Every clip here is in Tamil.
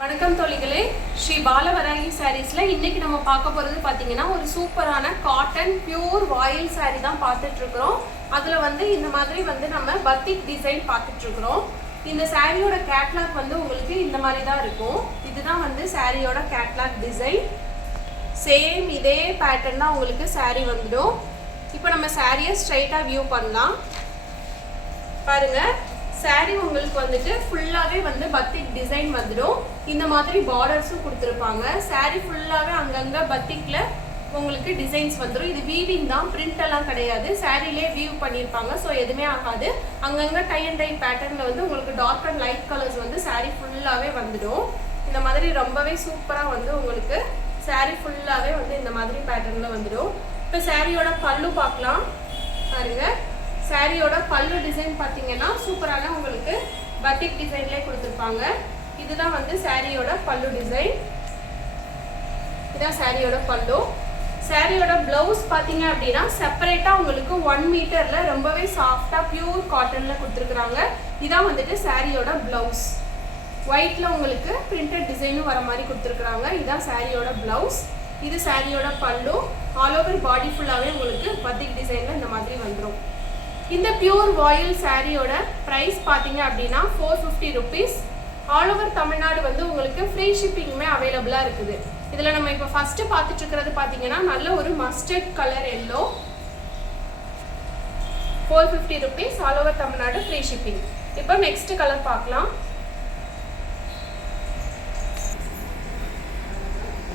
வணக்கம் தோழிகளே, ஸ்ரீ பாலவராகி சாரீஸ்ல இன்னைக்கு நம்ம பார்க்க போறது பாத்தீங்கன்னா ஒரு சூப்பரான காட்டன் பியூர் வாயில் சாரி தான் பார்த்துட்டு இருக்கிறோம். அதுல இந்த மாதிரி நம்ம பத்திக் டிசைன் பார்த்துட்டு இருக்கிறோம். இந்த சாரியோட கேட்லாக் உங்களுக்கு இந்த மாதிரி தான் இருக்கும். இதுதான் சாரியோட கேட்லாக் டிசைன். சேம் இதே பேட்டர்ன் தான் உங்களுக்கு சாரி வந்துடும். இப்போ நம்ம சாரியை ஸ்ட்ரைட்டா வியூ பண்ணலாம். பாருங்க, சாரி உங்களுக்கு ஃபுல்லாவே பத்திக் டிசைன் வந்துடும். இந்த மாதிரி பார்டர்ஸும் கொடுத்துருப்பாங்க. சாரி ஃபுல்லாவே அங்கங்க பத்திக்ல உங்களுக்கு டிசைன்ஸ் வந்துடும். இது வீவிங் தான், பிரிண்ட் எல்லாம் கிடையாது. சாரிலே வீவ் பண்ணியிருப்பாங்க, ஸோ எதுவுமே ஆகாது. அங்கங்க டை அண்ட் டை பேட்டர்ன்ல உங்களுக்கு dark and light colours saree ஃபுல்லாவே வந்துடும். இந்த மாதிரி ரொம்பவே சூப்பரா உங்களுக்கு சாரி ஃபுல்லாவே இந்த மாதிரி பேட்டர்ன்ல வந்துடும். இப்போ சாரியோட பல்லு பார்க்கலாம். பாருங்க, சாரியோட பல்லு டிசைன் பார்த்தீங்கன்னா சூப்பரான உங்களுக்கு பத்திக் டிசைன்லேயே கொடுத்துருப்பாங்க. இதுதான் சாரியோட பல்லு டிசைன். இதுதான் சாரியோட பல்லு. சாரியோட பிளவுஸ் பார்த்தீங்க அப்படின்னா செப்பரேட்டா உங்களுக்கு 1 மீட்டர்ல ரொம்பவே சாஃப்டா பியூர் காட்டன்ல கொடுத்துருக்குறாங்க. இதான் சாரியோட பிளவுஸ். ஒயிட்ல உங்களுக்கு பிரிண்டட் டிசைனும் வர மாதிரி கொடுத்துருக்குறாங்க. இதான் சாரியோட பிளவுஸ். இது சாரியோட பல்லு. ஆல் ஓவர் பாடி ஃபுல்லாவே உங்களுக்கு பத்திக் டிசைன்ல இந்த மாதிரி வந்துடும். இந்த பியூர் வாயில் சாரியோட பிரைஸ் பார்த்தீங்க அப்படின்னா 450 ருபீஸ். ஆல் ஓவர் தமிழ்நாடு உங்களுக்கு ஃப்ரீ ஷிப்பிங்குமே அவைலபிளா இருக்குது. இதுல நம்ம இப்போ ஃபர்ஸ்ட் பார்த்துட்டு இருக்கிறது பார்த்தீங்கன்னா நல்ல ஒரு mustard colour yellow. 450 rupees, all over Tamil Nadu free shipping. இப்போ நெக்ஸ்ட் கலர் பார்க்கலாம்.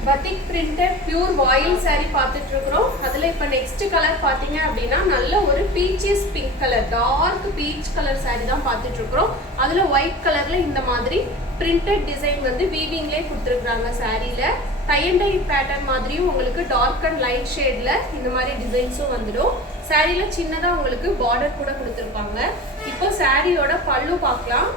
பத்திக் பிரிண்டட் பியூர் வாயில் சாரி பார்த்துட்டு இருக்கிறோம். அதுல இப்ப நெக்ஸ்ட் கலர் பாத்தீங்க அப்படின்னா நல்ல ஒரு peaches pink colour, dark peach colour saree தான் பார்த்துட்டு இருக்கிறோம். அதுல ஒயிட் கலர்ல இந்த மாதிரி பிரிண்டட் டிசைன் வீவிங்லேயே கொடுத்துருக்காங்க. சாரியில டை அண்ட் டை பேட்டர்ன் மாதிரியும் உங்களுக்கு டார்க் அண்ட் லைட் ஷேட்ல இந்த மாதிரி டிசைன்ஸும் வந்துடும். சாரியில சின்னதா உங்களுக்கு பார்டர் கூட கொடுத்துருப்பாங்க. இப்போ சாரியோட பல்லு பார்க்கலாம்.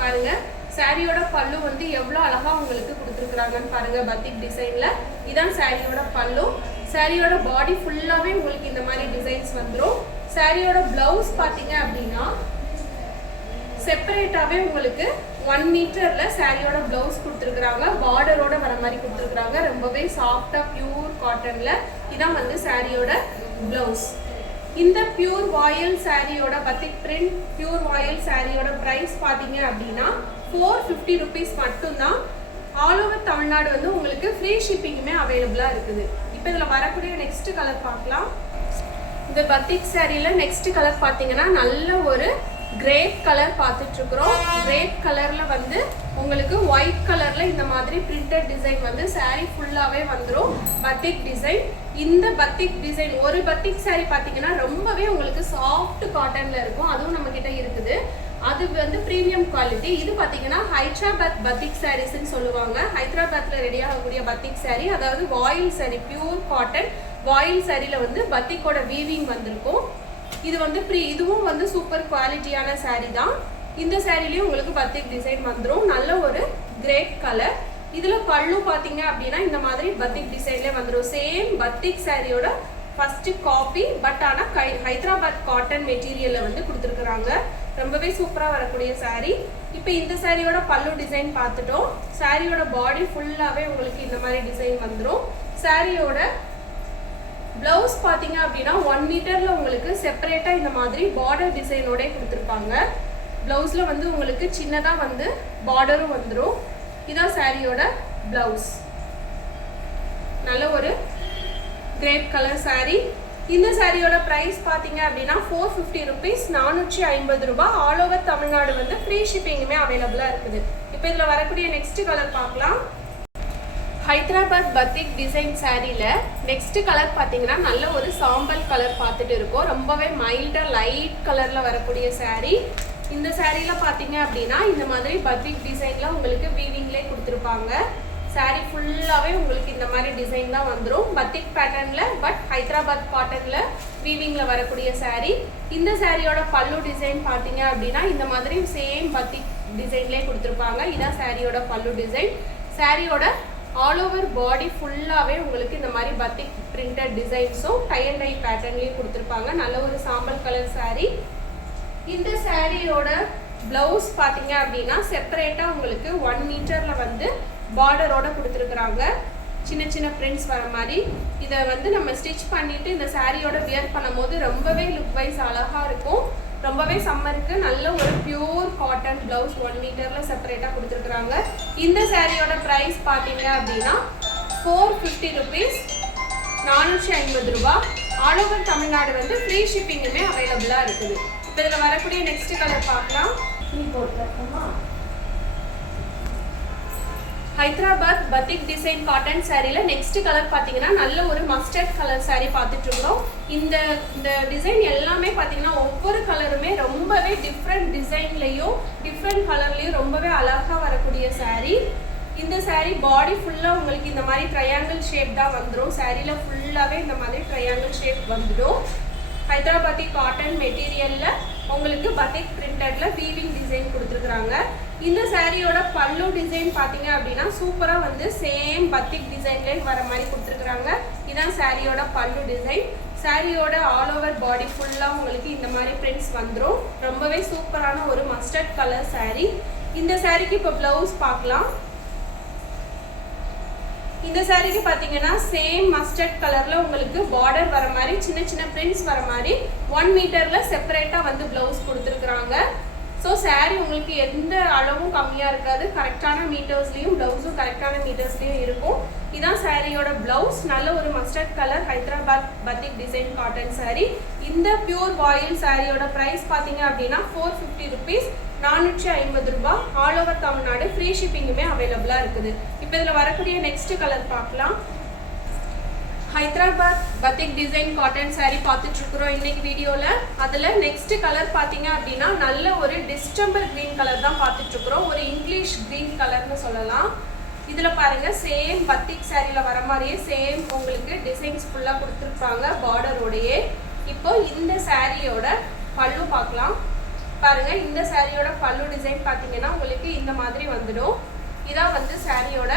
பாருங்க, சாரியோட பல்லு எவ்வளவு அழகா உங்களுக்கு கொடுத்துருக்காங்கன்னு பாருங்க பத்திக் டிசைன்ல. இதான் சாரியோட பல்லு. சாரியோட பாடி ஃபுல்லாவே உங்களுக்கு இந்த மாதிரி டிசைன்ஸ் வந்துடும். சாரியோட பிளவுஸ் பாத்தீங்க அப்படின்னா செப்பரேட்டாவே உங்களுக்கு 1 மீட்டர்ல சாரியோட பிளவுஸ் கொடுத்துருக்காங்க. பார்டரோட வர மாதிரி கொடுத்துருக்காங்க. ரொம்பவே சாஃப்டா பியூர் காட்டன்ல. இதான் சாரியோட பிளவுஸ். இந்த பியூர் வாயில் சாரியோட பத்திக் பிரிண்ட் பியூர் வாயில் சாரியோட பிரைஸ் பாத்தீங்க அப்படின்னா 450 ருபீஸ் மட்டும்தான். ஆல் ஓவர் தமிழ்நாடு உங்களுக்கு ஃப்ரீ ஷிப்பிங்குமே அவைலபிளா இருக்குது. இப்போ இதுல வரக்கூடிய நெக்ஸ்ட் கலர் பார்க்கலாம். இந்த பத்திக் சாரியில நெக்ஸ்ட் கலர் பாத்தீங்கன்னா நல்ல ஒரு கிரேப் கலர் பார்த்துட்டு இருக்கிறோம். கிரேப் கலர்ல உங்களுக்கு ஒயிட் கலர்ல இந்த மாதிரி பிரிண்டட் டிசைன் சாரி ஃபுல்லாவே வந்துடும். பத்திக் டிசைன். இந்த பத்திக் டிசைன் ஒரு பத்திக் சாரி பாத்தீங்கன்னா ரொம்பவே உங்களுக்கு சாஃப்ட் காட்டன்ல இருக்கும். அதுவும் நம்ம கிட்ட இருக்குது. அது பிரீமியம் குவாலிட்டி. இது பாத்தீங்கன்னா ஹைதராபாத் பத்திக் சாரீஸ்ன்னு சொல்லுவாங்க. ஹைதராபாத்ல ரெடி ஆகக்கூடிய பத்திக் சாரி, அதாவது வாயில் சாரி, பியூர் காட்டன் வாயில் சாரியில பத்திக்கோட வீவிங் வந்திருக்கும். இது இதுவும் சூப்பர் குவாலிட்டியான சாரி தான். இந்த சாரிலயும் உங்களுக்கு பத்திக் டிசைன் வந்துடும். நல்ல ஒரு கிரேப் கலர். இதுல பல்லு பாத்தீங்க அப்படின்னா இந்த மாதிரி பத்திக் டிசைன்ல வந்துடும். சேம் பத்திக் சாரியோட ஃபர்ஸ்ட் காப்பி, பட் ஆனா ஹைதராபாத் காட்டன் மெட்டீரியல்ல கொடுத்துருக்காங்க. ரொம்பவே சூப்பரா வரக்கூடிய சாரி. இப்போ இந்த சாரியோட பல்லு டிசைன் பார்த்துட்டோம். சாரியோட பாடி ஃபுல்லாவே உங்களுக்கு இந்த மாதிரி டிசைன் வந்துடும். சாரியோட பிளவுஸ் பாத்தீங்க அப்படின்னா 1 மீட்டர்ல உங்களுக்கு செப்பரேட்டா இந்த மாதிரி பார்டர் டிசைனோட கொடுத்துருப்பாங்க. பிளவுஸ்ல உங்களுக்கு சின்னதா பார்டரும் வந்துடும். இதான் சாரியோட பிளவுஸ். நல்ல ஒரு கிரேப் கலர் சாரி. இந்த சாரியோட பிரைஸ் பாத்தீங்க அப்படின்னா 450 ருபீஸ், 450 ரூபாய். ஆல் ஓவர் தமிழ்நாடு ஃப்ரீ ஷிப்பிங்குமே அவைலபிளா இருக்குது. இப்போ இதுல வரக்கூடிய நெக்ஸ்ட் கலர் பார்க்கலாம். ஹைதராபாத் பத்திக் டிசைன் சாரியில நெக்ஸ்ட் கலர் பாத்தீங்கன்னா நல்ல ஒரு சாம்பல் கலர் பார்த்துட்டு இருக்கோம். ரொம்பவே மைல்டா லைட் கலர்ல வரக்கூடிய சாரி. இந்த சாரியில பாத்தீங்க அப்படின்னா இந்த மாதிரி பத்திக் டிசைன்ல உங்களுக்கு வீவிங்லேயே கொடுத்துருப்பாங்க. சாரி ஃபுல்லாவே உங்களுக்கு இந்த மாதிரி டிசைன் தான் வந்துடும். பத்திக் பேட்டர்ன்ல, பட் ஹைதராபாத் காட்டன்ல வீவிங்ல வரக்கூடிய சாரி. இந்த சாரியோட பல்லு டிசைன் பாத்தீங்க அப்படின்னா இந்த மாதிரி சேம் பத்திக் டிசைன்லேயே கொடுத்துருப்பாங்க. இதான் சாரியோட பல்லு டிசைன். சாரியோட ஆல் ஓவர் பாடி ஃபுல்லாவே உங்களுக்கு இந்த மாதிரி பத்திக் பிரிண்டட் டிசைன்ஸும் டை அண்ட் டை பேட்டர்ன்லயும் கொடுத்துருப்பாங்க. நல்ல ஒரு சாம்பல் கலர் சாரி. இந்த சாரியோட ப்ளவுஸ் பார்த்தீங்க அப்படின்னா செப்பரேட்டாக உங்களுக்கு 1 மீட்டர்ல வந்து பார்டரோட கொடுத்துருக்குறாங்க. சின்ன சின்ன பிரிண்ட்ஸ் வர மாதிரி இதை வந்து நம்ம ஸ்டிச் பண்ணிட்டு இந்த சாரியோட வியர் பண்ணும்போது ரொம்பவே லுக் வைஸ் அழகா இருக்கும். ரொம்பவே சம்மருக்கு நல்ல ஒரு பியூர் காட்டன் பிளவுஸ் 1 மீட்டர்ல செப்பரேட்டாக கொடுத்துருக்குறாங்க. இந்த சாரியோட ப்ரைஸ் பார்த்தீங்க அப்படின்னா 450 ருபீஸ், 450 ரூபாய். ஆல் ஓவர் தமிழ்நாடு வந்து ஃப்ரீ ஷிப்பிங்குமே அவைலபிளாக இருக்குது. இப்போ இதில் வரக்கூடிய நெக்ஸ்ட் கலர் பார்க்கலாம். ஹைதராபாத் பத்திக் டிசைன் காட்டன் சாரியில் நெக்ஸ்ட் கலர் பார்த்தீங்கன்னா நல்ல ஒரு மஸ்டர்ட் கலர் சாரி பார்த்துட்டு இருக்கிறோம். இந்த டிசைன் எல்லாமே பார்த்தீங்கன்னா ஒவ்வொரு கலருமே ரொம்பவே டிஃப்ரெண்ட் டிசைன்லையும் டிஃப்ரெண்ட் கலர்லையும் ரொம்பவே அழகாக வரக்கூடிய சாரி. இந்த சாரி பாடி ஃபுல்லாக உங்களுக்கு இந்த மாதிரி ட்ரையாங்கிள் ஷேப் தான் வந்துடும். சாரியில் ஃபுல்லாகவே இந்த மாதிரி ட்ரையாங்கிள் ஷேப் வந்துடும். ஹைதராபாத்தி காட்டன் மெட்டீரியலில் உங்களுக்கு பத்திக் பிரிண்டடில் வீவிங் டிசைன் கொடுத்துருக்குறாங்க. இந்த சாரியோட பல்லு டிசைன் பார்த்தீங்க அப்படின்னா சூப்பராக வந்து சேம் பத்திக் டிசைன்லேயே வர மாதிரி கொடுத்துருக்குறாங்க. இதான் சாரியோட பல்லு டிசைன். சாரியோட ஆல் ஓவர் பாடி ஃபுல்லாக உங்களுக்கு இந்த மாதிரி பிரிண்ட்ஸ் வந்துடும். ரொம்பவே சூப்பரான ஒரு மஸ்டர்ட் கலர் சாரி. இந்த சாரிக்கு இப்போ ப்ளவுஸ் பார்க்கலாம். இந்த சாரிக்கு பார்த்தீங்கன்னா சேம் மஸ்டர்ட் கலரில் உங்களுக்கு பார்டர் வர மாதிரி சின்ன சின்ன பிரிண்ட்ஸ் வர மாதிரி 1 மீட்டரில் செப்பரேட்டாக வந்து ப்ளவுஸ் கொடுத்துருக்குறாங்க. ஸோ சாரி உங்களுக்கு எந்த அளவும் கம்மியாக இருக்காது. கரெக்டான மீட்டர்ஸ்லேயும் ப்ளவுஸும் கரெக்டான மீட்டர்ஸ்லேயும் இருக்கும். இதான் சாரியோட ப்ளவுஸ். நல்ல ஒரு mustard colour Hyderabad batik design cotton sorry. இந்த பியூர் வாயில் சாரியோட ப்ரைஸ் பார்த்தீங்க அப்படின்னா 450 ருபீஸ், 450 ரூபாய். ஆல் ஓவர் தமிழ்நாடு ஃப்ரீ ஷிப்பிங்குமே அவைலபிளாக இருக்குது. இப்போ இதில் வரக்கூடிய நெக்ஸ்ட் கலர் பார்க்கலாம். Hyderabad batik design cotton sorry பார்த்துட்டு இருக்கிறோம் இன்னைக்கு வீடியோவில். அதில் நெக்ஸ்ட் கலர் பார்த்தீங்க அப்படின்னா நல்ல ஒரு டிஸ்டம்பர் கிரீன் கலர் தான் பார்த்துட்டு இருக்கிறோம். ஒரு இங்கிலீஷ் கிரீன் கலர்னு சொல்லலாம். இதில் பாருங்க சேம் பத்திக் சாரியில் வர மாதிரியே சேம் உங்களுக்கு டிசைன்ஸ் ஃபுல்லாக கொடுத்துருப்பாங்க பார்டரோடையே. இப்போ இந்த சாரியோட பல்லு பார்க்கலாம். பாருங்க இந்த சாரியோட பல்லு டிசைன் பார்த்தீங்கன்னா உங்களுக்கு இந்த மாதிரி வந்துடும். இதான் வந்து சாரியோட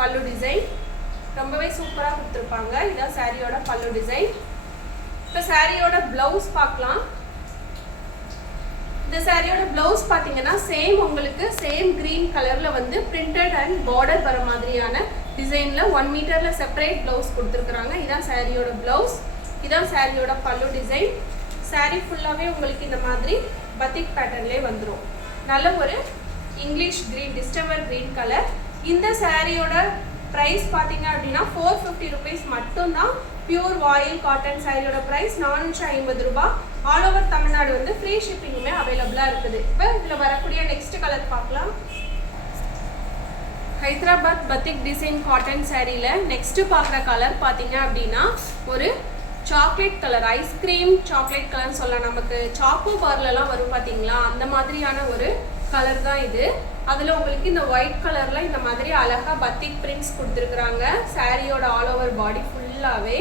பல்லு டிசைன். ரொம்பவே சூப்பராக கொடுத்துருப்பாங்க. இதான் சாரியோட பல்லு டிசைன். இப்போ சாரியோட பிளவுஸ் பார்க்கலாம். இந்த சாரியோட பிளவுஸ் பார்த்தீங்கன்னா சேம் உங்களுக்கு சேம் கிரீன் கலரில் வந்து பிரிண்டட் அண்ட் பார்டர் வர மாதிரியான டிசைனில் 1 மீட்டரில் செப்பரேட் பிளவுஸ் கொடுத்துருக்குறாங்க. இதான் சாரியோட பிளவுஸ். இதான் சாரியோட பல்லு டிசைன். சாரி ஃபுல்லாகவே உங்களுக்கு இந்த மாதிரி பத்திக் பேட்டர்ன்லேயே வந்துடும். நல்ல ஒரு English green distemper green colour. இந்த சாரியோட ப்ரைஸ் பார்த்தீங்க அப்படின்னா 450 ருபீஸ் மட்டும்தான். பியூர் வாயில் காட்டன் சாரியோட ப்ரைஸ் 450 ரூபாய். ஆல் ஓவர் தமிழ்நாடு வந்து ஃப்ரீ ஷிப்பிங்குமே அவைலபிளாக இருக்குது. இப்போ இதில் வரக்கூடிய நெக்ஸ்ட் கலர் பார்க்கலாம். ஹைதராபாத் பத்திக் டிசைன் காட்டன் சாரியில் நெக்ஸ்ட் பார்க்குற கலர் பார்த்தீங்க அப்படின்னா ஒரு சாக்லேட் கலர், ஐஸ்கிரீம் சாக்லேட் கலர்னு சொல்லலாம். நமக்கு சாக்கோ பார்லலாம் வரும் பார்த்தீங்களா, அந்த மாதிரியான ஒரு கலர் தான் இது. அதில் உங்களுக்கு இந்த ஒயிட் கலரில் இந்த மாதிரி அழகாக பத்திக் பிரிண்ட்ஸ் கொடுத்துருக்குறாங்க சாரியோட ஆல் ஓவர் பாடி ஃபுல்லாகவே.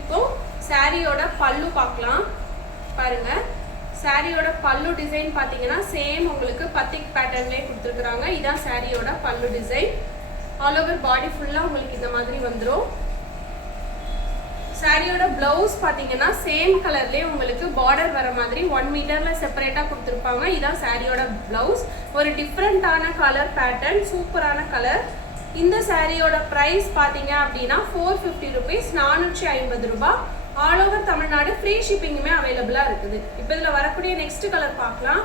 இப்போது சாரியோட பல்லு பார்க்கலாம். பாருங்கள் சாரியோட பல்லு டிசைன் பார்த்தீங்கன்னா சேம் உங்களுக்கு பத்திக் பேட்டர்ன்லேயே கொடுத்துருக்குறாங்க. இதான் சாரியோட பல்லு டிசைன். ஆல் ஓவர் பாடி ஃபுல்லாக உங்களுக்கு இந்த மாதிரி வந்துடும். சாரியோட பிளவுஸ் பார்த்தீங்கன்னா சேம் கலர்லேயே உங்களுக்கு பார்டர் வர மாதிரி 1 மீட்டரில் செப்பரேட்டாக கொடுத்துருப்பாங்க. இதான் சாரியோட பிளவுஸ். ஒரு டிஃப்ரெண்ட்டான கலர் பேட்டர்ன், சூப்பரான கலர். இந்த சாரியோட ப்ரைஸ் பார்த்தீங்க அப்படின்னா 450 ருபீஸ், 450 ரூபாய். ஆல் ஓவர் தமிழ்நாடு ஃப்ரீ ஷிப்பிங்குமே அவைலபிளாக இருக்குது. இப்போ இதில் வரக்கூடிய நெக்ஸ்ட் கலர் பார்க்கலாம்.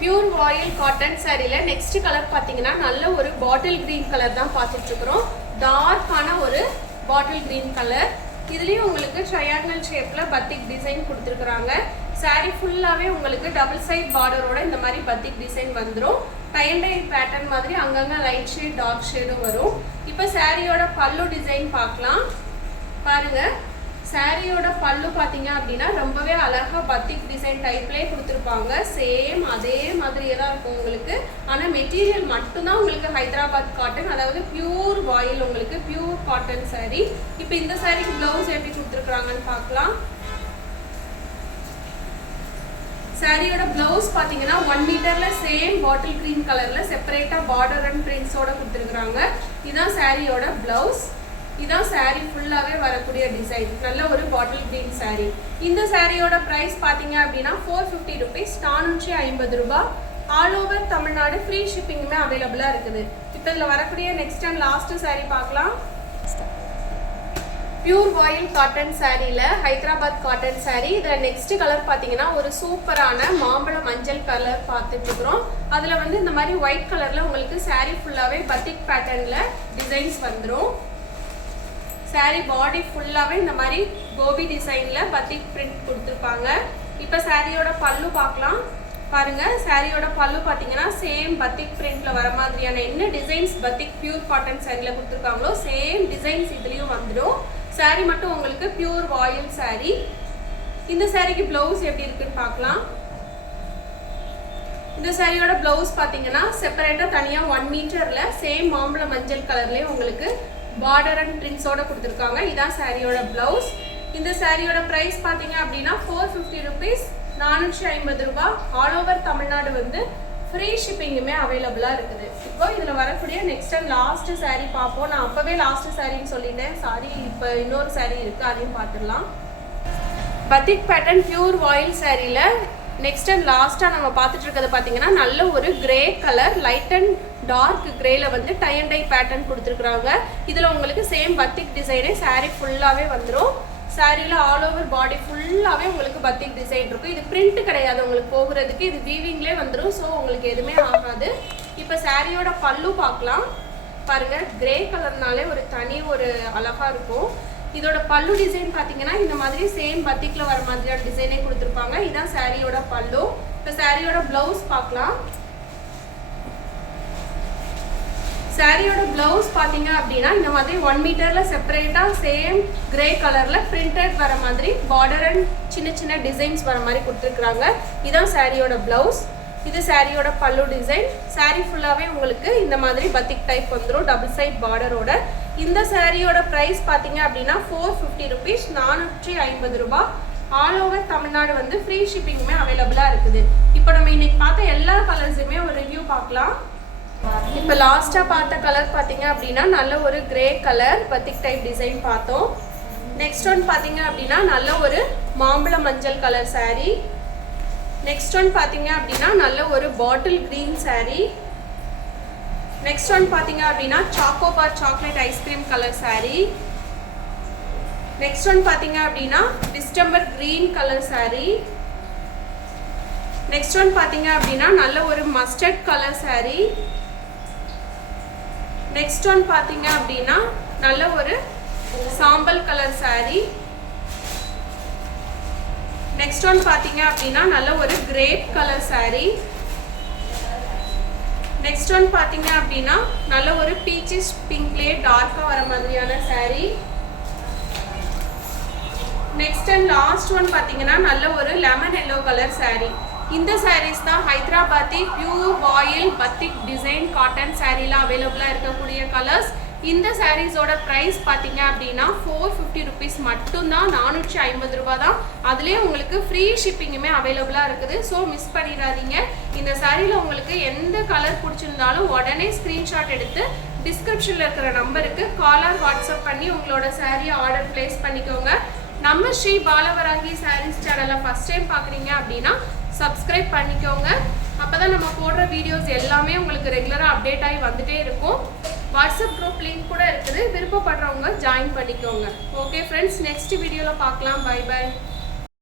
பியூர் வாயில் காட்டன் சாரியில் நெக்ஸ்ட் கலர் பார்த்தீங்கன்னா நல்ல ஒரு பாட்டில் கிரீன் கலர் தான் பார்த்துட்டு இருக்கிறோம். டார்க்கான ஒரு பாட்டில் கிரீன் கலர். இதுலேயும் உங்களுக்கு ட்ரையாங்கிள் ஷேப்பில் பத்திக் டிசைன் கொடுத்துருக்குறாங்க. சாரி ஃபுல்லாகவே உங்களுக்கு டபுள் சைட் பார்டரோட இந்த மாதிரி பத்திக் டிசைன் வந்துடும். டை அண்ட் டை பேட்டர்ன் மாதிரி அங்கங்கே லைட் ஷேட் டார்க் ஷேடும் வரும். இப்போ சாரியோட பல்லு டிசைன் பார்க்கலாம். பாருங்கள் சாரியோட பல்லு பார்த்தீங்க அப்படின்னா ரொம்பவே அழகாக பத்திக் டிசைன் டைப்லேயே கொடுத்துருப்பாங்க. சேம் அதே மாதிரியே தான் இருக்கும் உங்களுக்கு. ஆனால் மெட்டீரியல் மட்டும்தான் உங்களுக்கு ஹைதராபாத் காட்டன், அதாவது பியூர் வாயில் உங்களுக்கு பியூர் காட்டன் சாரி. இப்போ இந்த சாரிக்கு ப்ளவுஸ் எப்படி கொடுத்துருக்குறாங்கன்னு பார்க்கலாம். சாரியோட பிளவுஸ் பார்த்தீங்கன்னா 1 மீட்டரில் சேம் பாட்டில் கிரீன் கலரில் செப்பரேட்டாக பார்டர் அண்ட் பிரிண்ட்ஸோட கொடுத்துருக்குறாங்க. இதுதான் சாரியோட பிளவுஸ். இதான் saree ஃபுல்லாவே வரக்கூடிய டிசைன். நல்ல ஒரு பாட்டில் கிரீன் saree. இந்த சாரியோட பிரைஸ் பாத்தீங்க அப்படினா 450 rupees 450 ரூபாய். ஆல் ஓவர் தமிழ்நாடு ஃப்ரீ ஷிப்பிங்குமே அவைலபிளா இருக்குது. இப்போ இதுல வரக்கூடிய நெக்ஸ்ட் அண்ட் லாஸ்ட் saree பார்க்கலாம். பியூர் வாயில் காட்டன் சாரியில ஹைதராபாத் காட்டன் saree. இதுல நெக்ஸ்ட் கலர் பாத்தீங்கன்னா ஒரு சூப்பரான மாம்பழ மஞ்சள் கலர் பார்த்துட்டு இருக்கிறோம். அதுல வந்து இந்த மாதிரி ஒயிட் கலர்ல உங்களுக்கு saree ஃபுல்லாவே பத்திக் பேட்டர்ன்ல டிசைன்ஸ் வந்துரும். saree பாடி ஃபுல்லாவே இந்த மாதிரி கோபி டிசைன்ல பத்திக் பிரிண்ட் கொடுத்திருப்பாங்க. இப்போ சாரியோட பல்லு பார்க்கலாம். பாருங்க, சாரியோட பல்லு பாத்தீங்கன்னா சேம் பத்திக் பிரிண்ட்ல வர மாதிரியான என்ன டிசைன்ஸ் பத்திக் பியூர் காட்டன் சாரியில கொடுத்திருக்காங்களோ சேம் டிசைன்ஸ் இதுலயும் வந்துடும். saree மட்டும் உங்களுக்கு பியூர் வாயில் saree. இந்த சாரிக்கு பிளவுஸ் எப்படி இருக்குன்னு பார்க்கலாம். இந்த சாரியோட பிளவுஸ் பாத்தீங்கன்னா செப்பரேட்டா தனியா 1 மீட்டர்ல சேம் மாம்பழ மஞ்சள் கலர்லயே உங்களுக்கு பார்டர் அண்ட் பிரிண்ட்ஸோட கொடுத்திருக்காங்க. இதான் சாரியோட பிளவுஸ். இந்த சாரியோட பிரைஸ் பாத்தீங்க அப்படின்னா 450 rupees 450 ரூபாய். ஆல் ஓவர் தமிழ்நாடு வந்து ஃப்ரீ ஷிப்பிங்குமே அவைலபிளா இருக்குது. இப்போ இதுல வரக்கூடிய நெக்ஸ்ட் அண்ட் லாஸ்ட் saree பார்ப்போம். நான் அப்பவே லாஸ்ட் சாரின்னு சொல்லிட்டேன், சாரி. இப்போ இன்னொரு saree இருக்கு, அதையும் பார்த்துடலாம். பத்திக் பேட்டர்ன் பியூர் வாயில் சாரியில நெக்ஸ்ட் அண்ட் லாஸ்டா நம்ம பார்த்துட்டு இருக்கிறது பாத்தீங்கன்னா நல்ல ஒரு grey colour, light and dark கிரேல வந்து டை அண்ட் டை பேட்டர்ன் கொடுத்துருக்காங்க. இதுல உங்களுக்கு சேம் பத்திக் டிசைனே saree ஃபுல்லாவே வந்துடும். சாரியில ஆல் ஓவர் பாடி ஃபுல்லாவே உங்களுக்கு பத்திக் டிசைன் இருக்கும். இது பிரிண்ட் கிடையாது உங்களுக்கு போகிறதுக்கு, இது வீவிங்லேயே வந்துடும். ஸோ உங்களுக்கு எதுவுமே ஆகாது. இப்போ சாரியோட பல்லு பார்க்கலாம். பாருங்க, கிரே கலர்னாலே ஒரு தனி ஒரு அழகா இருக்கும். இதோட பல்லு டிசைன் பார்த்தீங்கன்னா இந்த மாதிரி சேம் பத்திக்ல வர மாதிரியான டிசைனே கொடுத்துருப்பாங்க. இதான் சாரியோட பல்லு. இப்போ சாரியோட பிளவுஸ் பார்க்கலாம். சாரியோட பிளவுஸ் பாத்தீங்க அப்படின்னா இந்த மாதிரி 1 மீட்டர்ல செப்பரேட்டா சேம் கிரே கலர்ல பிரிண்டட் வர மாதிரி பார்டர் அண்ட் சின்ன சின்ன டிசைன்ஸ் வர மாதிரி கொடுத்துருக்காங்க. இதான் சாரியோட பிளவுஸ். இது சாரியோட பல்லு டிசைன். சாரி ஃபுல்லாவே உங்களுக்கு இந்த மாதிரி பத்திக் டைப் வந்துடும், டபுள் சைட் பார்டரோட. இந்த சாரியோட பிரைஸ் பாத்தீங்க அப்படின்னா 450 rupees 450 ரூபாய். ஆல் ஓவர் தமிழ்நாடு வந்து ஃப்ரீ ஷிப்பிங்குமே அவைலபிளா இருக்குது. இப்போ நம்ம இன்னைக்கு பார்த்த எல்லா கலர்ஸுமே ஒரு ரிவ்யூ பார்க்கலாம். இப்போ லாஸ்டா பார்த்த கலர் பாத்தீங்க அப்படின்னா நல்ல ஒரு கிரே கலர் பத்திக் டைப் டிசைன் பார்த்தோம். நெக்ஸ்ட் ஒன் பாத்தீங்க அப்படின்னா நல்ல ஒரு மாம்பழ மஞ்சள் கலர் saree. நெக்ஸ்ட் ஒன் பாத்தீங்க அப்படின்னா நல்ல ஒரு bottle green saree. Next one பாத்தீங்க அப்படின்னா chocobar chocolate ice cream colour saree. Next one பாத்தீங்க அப்படின்னா distemper green colour saree. Next one பாத்தீங்க அப்படின்னா நல்ல ஒரு mustard colour saree. Next one பாத்தீங்க அப்படின்னா நல்ல ஒரு சாம்பல் கலர் saree. நெக்ஸ்ட் ஒன் பாத்தீங்க அப்படின்னா நல்ல ஒரு grape colour saree. Next one பாத்தீங்க அப்படின்னா நல்ல ஒரு பீச்சிஷ் பிங்க்லே டார்க்கா வர மாதிரியான saree. Next and last one பாத்தீங்கன்னா நல்ல ஒரு லெமன் எல்லோ கலர் saree. இந்த sarees தான் ஹைதராபாத்தி பியூர் வாயில் பத்திக் டிசைன் காட்டன் சாரீல அவைலபிளா இருக்கக்கூடிய கலர்ஸ். இந்த சாரீஸோட பிரைஸ் பாத்தீங்க அப்படின்னா 450 rupees மட்டும்தான், 450 ரூபாய் தான். அதுலயே உங்களுக்கு ஃப்ரீ ஷிப்பிங்குமே அவைலபிளா இருக்குது. ஸோ மிஸ் பண்ணிடாதீங்க. இந்த சாரீல உங்களுக்கு எந்த கலர் பிடிச்சிருந்தாலும் உடனே ஸ்கிரீன்ஷாட் எடுத்து டிஸ்கிரிப்ஷன்ல இருக்கிற நம்பருக்கு கால் ஆர் வாட்ஸ்அப் பண்ணி உங்களோட சாரியை ஆர்டர் பிளேஸ் பண்ணிக்கோங்க. நம்ம ஸ்ரீ பாலவராகி சாரீஸ் சேனலை ஃபர்ஸ்ட் டைம் பார்க்குறீங்க அப்படின்னா சப்ஸ்கிரைப் பண்ணிக்கோங்க. அப்பதான் நம்ம போடுற வீடியோஸ் எல்லாமே உங்களுக்கு ரெகுலராக அப்டேட் ஆகி வந்துட்டே இருக்கும். வாட்ஸ்அப் குரூப் லிங்க் கூட இருக்குது, விருப்பப்படுறவங்க ஜாயின் பண்ணிக்கோங்க. ஓகே ஃப்ரெண்ட்ஸ், நெக்ஸ்ட் வீடியோவில் பார்க்கலாம். Bye by.